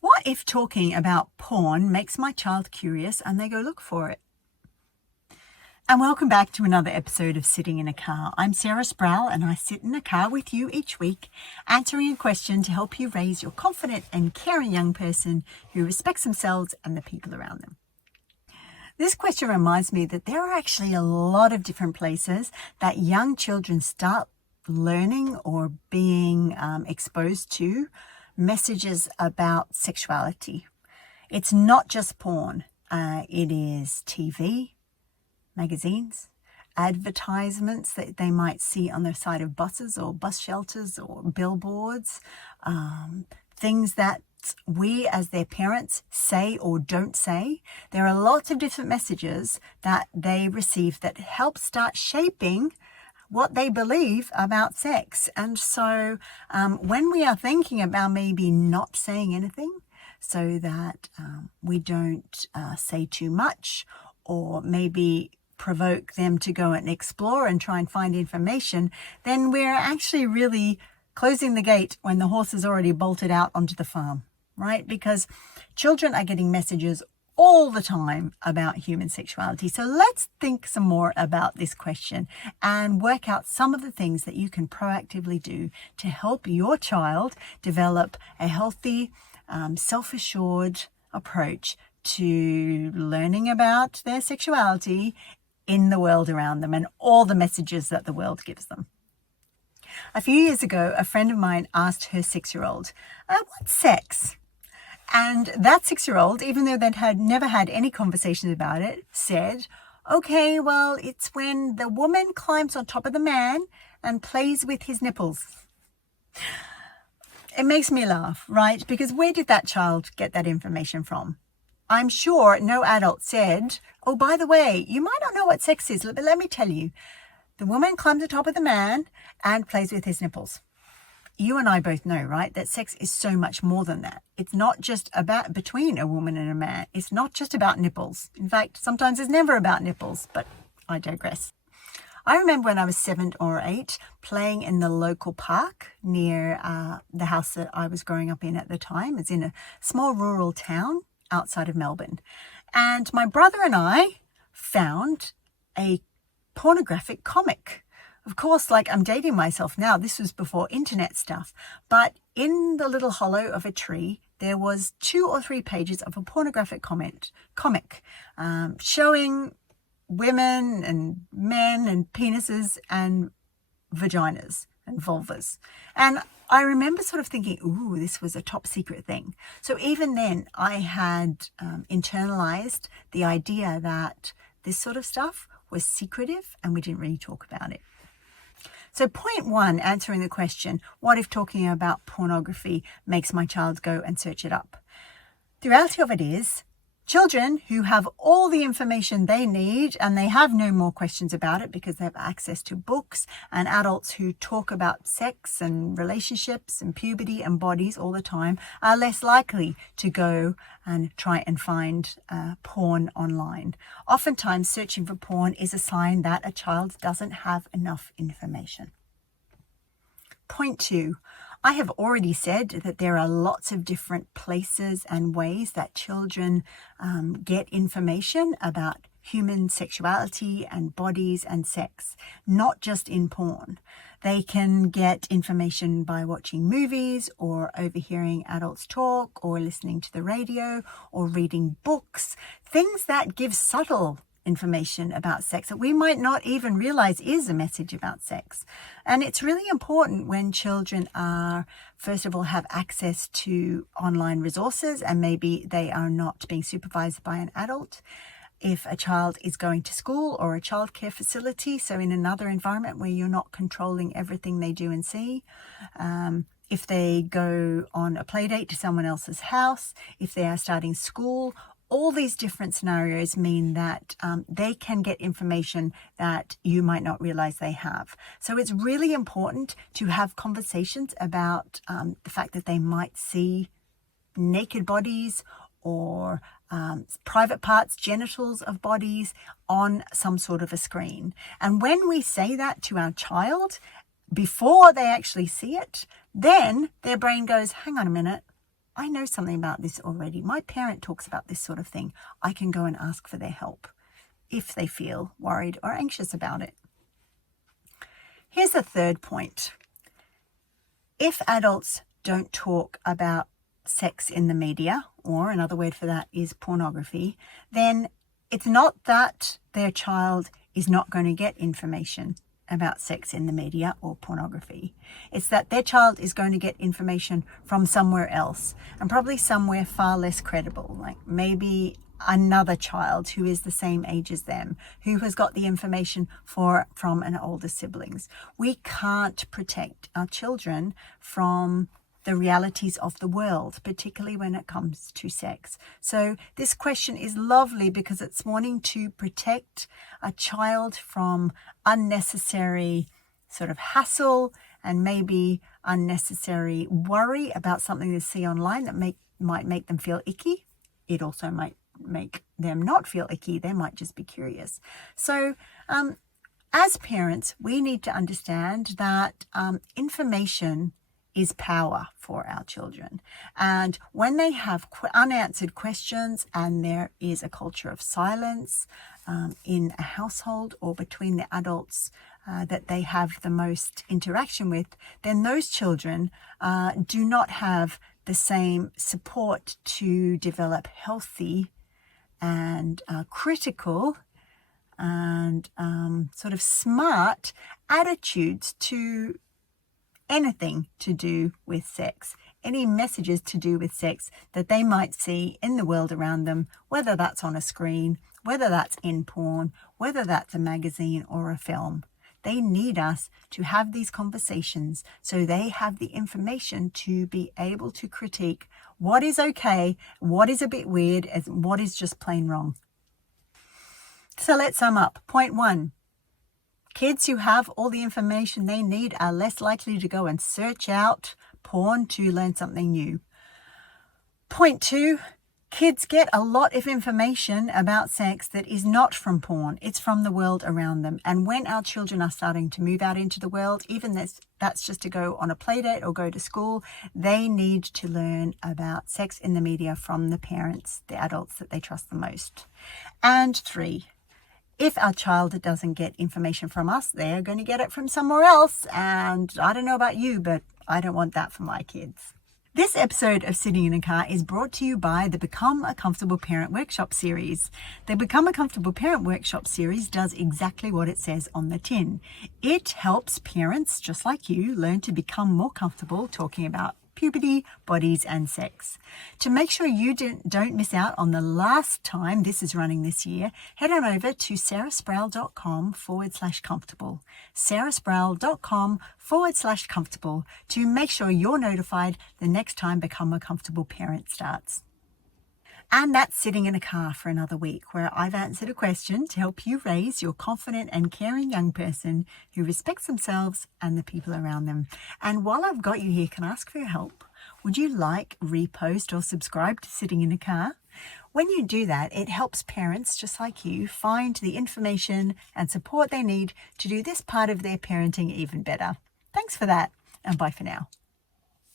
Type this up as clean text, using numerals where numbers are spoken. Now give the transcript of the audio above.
What if talking about porn makes my child curious and they go look for it? And welcome back to another episode of Sitting in a Car. I'm Sarah Sproul and I sit in a car with you each week, answering a question to help you raise your confident and caring young person who respects themselves and the people around them. This question reminds me that there are actually a lot of different places that young children start learning or being exposed to messages about sexuality. It's not just porn. It is TV, magazines, advertisements that they might see on the side of buses or bus shelters or billboards, things that we as their parents say or don't say. There are lots of different messages that they receive that help start shaping what they believe about sex. And so when we are thinking about maybe not saying anything so that we don't say too much, or maybe provoke them to go and explore and try and find information, then we're actually really closing the gate when the horse is already bolted out onto the farm, right? Because children are getting messages all the time about human sexuality. So let's think some more about this question and work out some of the things that you can proactively do to help your child develop a healthy, self-assured approach to learning about their sexuality in the world around them and all the messages that the world gives them. A few years ago, a friend of mine asked her 6-year-old, what's sex? And that 6-year-old, even though they'd never had any conversations about it, said, okay, well, it's when the woman climbs on top of the man and plays with his nipples. It makes me laugh, right? Because where did that child get that information from? I'm sure no adult said, oh, by the way, you might not know what sex is, but let me tell you. The woman climbs on top of the man and plays with his nipples. You and I both know, right, that sex is so much more than that. It's not just about between a woman and a man. It's not just about nipples. In fact, sometimes it's never about nipples, but I digress. I remember when I was 7 or 8 playing in the local park near the house that I was growing up in at the time. It's in a small rural town outside of Melbourne. And my brother and I found a pornographic comic. Of course, like I'm dating myself now, this was before internet stuff, but in the little hollow of a tree, there was 2 or 3 pages of a pornographic comic showing women and men and penises and vaginas and vulvas. And I remember sort of thinking, ooh, this was a top secret thing. So even then I had internalized the idea that this sort of stuff was secretive and we didn't really talk about it. So point 1, answering the question, what if talking about pornography makes my child go and search it up? The reality of it is, children who have all the information they need and they have no more questions about it because they have access to books, and adults who talk about sex and relationships and puberty and bodies all the time are less likely to go and try and find porn online. Oftentimes, searching for porn is a sign that a child doesn't have enough information. Point 2. I have already said that there are lots of different places and ways that children get information about human sexuality and bodies and sex, not just in porn. They can get information by watching movies or overhearing adults talk or listening to the radio or reading books, things that give subtle information about sex that we might not even realize is a message about sex. And it's really important when children are, first of all, have access to online resources and maybe they are not being supervised by an adult. If a child is going to school or a childcare facility, so in another environment where you're not controlling everything they do and see. If they go on a play date to someone else's house, if they are starting school, all these different scenarios mean that they can get information that you might not realize they have. So it's really important to have conversations about the fact that they might see naked bodies or private parts, genitals of bodies on some sort of a screen. And when we say that to our child, before they actually see it, then their brain goes, hang on a minute, I know something about this already. My parent talks about this sort of thing. I can go and ask for their help if they feel worried or anxious about it. Here's a third point. If adults don't talk about sex in the media, or another word for that is pornography, then it's not that their child is not going to get information about sex in the media or pornography. It's that their child is going to get information from somewhere else, and probably somewhere far less credible, like maybe another child who is the same age as them, who has got the information from an older siblings. We can't protect our children from the realities of the world, particularly when it comes to sex. So this question is lovely because it's wanting to protect a child from unnecessary sort of hassle and maybe unnecessary worry about something they see online that might make them feel icky. It also might make them not feel icky. They might just be curious. So as parents, we need to understand that information is power for our children. And when they have unanswered questions and there is a culture of silence in a household or between the adults that they have the most interaction with, then those children do not have the same support to develop healthy and critical and sort of smart attitudes to anything to do with sex, any messages to do with sex that they might see in the world around them, whether that's on a screen, whether that's in porn, whether that's a magazine or a film. They need us to have these conversations so they have the information to be able to critique what is okay, what is a bit weird, and what is just plain wrong. So let's sum up. Point 1. Kids who have all the information they need are less likely to go and search out porn to learn something new. Point 2, kids get a lot of information about sex that is not from porn. It's from the world around them. And when our children are starting to move out into the world, even that's just to go on a play date or go to school, they need to learn about sex in the media from the parents, the adults that they trust the most. And 3, if our child doesn't get information from us, they're going to get it from somewhere else. And I don't know about you, but I don't want that for my kids. This episode of Sitting in a Car is brought to you by the Become a Comfortable Parent Workshop series. The Become a Comfortable Parent Workshop series does exactly what it says on the tin. It helps parents just like you learn to become more comfortable talking about puberty, bodies, and sex. To make sure you don't miss out on the last time this is running this year, head on over to sarahsproul.com/comfortable. sarahsproul.com/comfortable to make sure you're notified the next time Become a Comfortable Parent starts. And that's Sitting in a Car for another week, where I've answered a question to help you raise your confident and caring young person who respects themselves and the people around them. And while I've got you here, can I ask for your help? Would you like, repost, or subscribe to Sitting in a Car? When you do that, it helps parents just like you find the information and support they need to do this part of their parenting even better. Thanks for that, and bye for now.